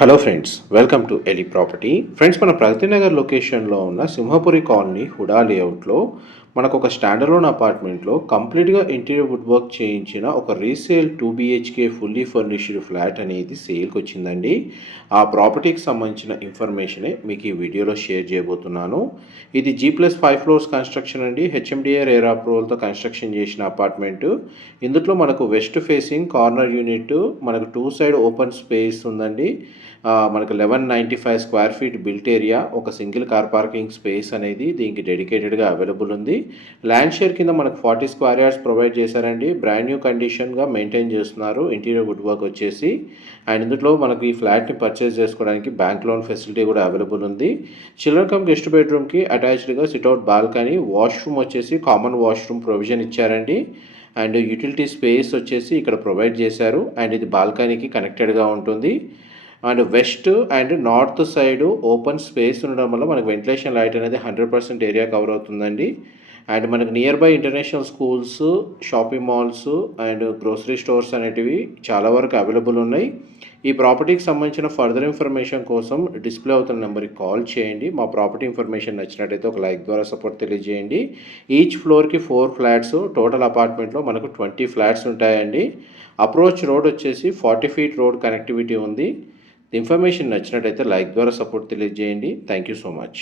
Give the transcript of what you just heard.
Hello friends, welcome to Eli property. Friends, మన ప్రగతి నగర్ లొకేషన్లో ఉన్న సింహపురి కాలనీ హుడా లేఅవుట్లో మనకు ఒక స్టాండర్లోన్ అపార్ట్మెంట్లో కంప్లీట్గా ఇంటీరియర్ వుడ్ వర్క్ చేయించిన ఒక resale 2 BHK fully furnished flat అనేది సేల్కి వచ్చిందండి. ఆ ప్రాపర్టీకి సంబంధించిన ఇన్ఫర్మేషనే మీకు ఈ వీడియోలో షేర్ చేయబోతున్నాను. ఇది G+5 ఫ్లోర్స్ కన్స్ట్రక్షన్ అండి. HMDA రేర్ అప్రూవల్తో కన్స్ట్రక్షన్ చేసిన అపార్ట్మెంట్. ఇందులో మనకు వెస్ట్ ఫేసింగ్ కార్నర్ యూనిట్, మనకు 2 సైడ్ ఓపెన్ స్పేస్ ఉందండి. మనకు 1195 స్క్వేర్ ఫీట్ బిల్ట్ ఏరియా, ఒక సింగిల్ కార్ పార్కింగ్ స్పేస్ అనేది దీనికి డెడికేటెడ్గా అవైలబుల్ ఉంది. ల్యాండ్ షేర్ కింద మనకు 40 స్క్వేర్ యార్డ్స్ ప్రొవైడ్ చేశారండి. బ్రాండ్ న్యూ కండిషన్గా మెయింటైన్ చేస్తున్నారు. ఇంటీరియర్ వుడ్ వర్క్ వచ్చేసి అండ్ ఇందులో మనకి ఈ ఫ్లాట్ని పర్చేస్ చేసుకోవడానికి బ్యాంక్ లోన్ ఫెసిలిటీ కూడా అవైలబుల్ ఉంది. చిల్డ్రన్ కమ్ గెస్ట్ బెడ్రూమ్కి అటాచ్డ్గా సిట్అవుట్ బాల్కనీ, వాష్రూమ్ వచ్చేసి కామన్ వాష్రూమ్ ప్రొవిజన్ ఇచ్చారండి. అండ్ యూటిలిటీ స్పేస్ వచ్చేసి ఇక్కడ ప్రొవైడ్ చేశారు. అండ్ ఇది బాల్కనీకి కనెక్టెడ్గా ఉంటుంది. And west and north side open space ఉండడం వల్ల మనకు వెంటిలేషన్ లైట్ అనేది 100% ఏరియా కవర్ అవుతుందండి. అండ్ మనకు near by international schools, shopping malls and grocery stores అనేటివి చాలా వరకు అవైలబుల్ ఉన్నాయి. ఈ ప్రాపర్టీకి సంబంధించిన ఫర్దర్ ఇన్ఫర్మేషన్ కోసం డిస్ప్లే అవుతున్న నెంబర్కి కాల్ చేయండి. మా ప్రాపర్టీ ఇన్ఫర్మేషన్ నచ్చినట్టయితే ఒక లైక్ ద్వారా సపోర్ట్ తెలియజేయండి. ఈచ్ ఫ్లోర్కి 4 ఫ్లాట్స్, టోటల్ అపార్ట్మెంట్లో మనకు 20 ఫ్లాట్స్ ఉంటాయండి. అప్రోచ్ రోడ్ వచ్చేసి 40 ఫీట్ రోడ్ కనెక్టివిటీ ఉంది. ఇన్ఫర్మేషన్ నచ్చినట్టయితే లైక్ ద్వారా సపోర్ట్ తెలియజేయండి. Thank you so much.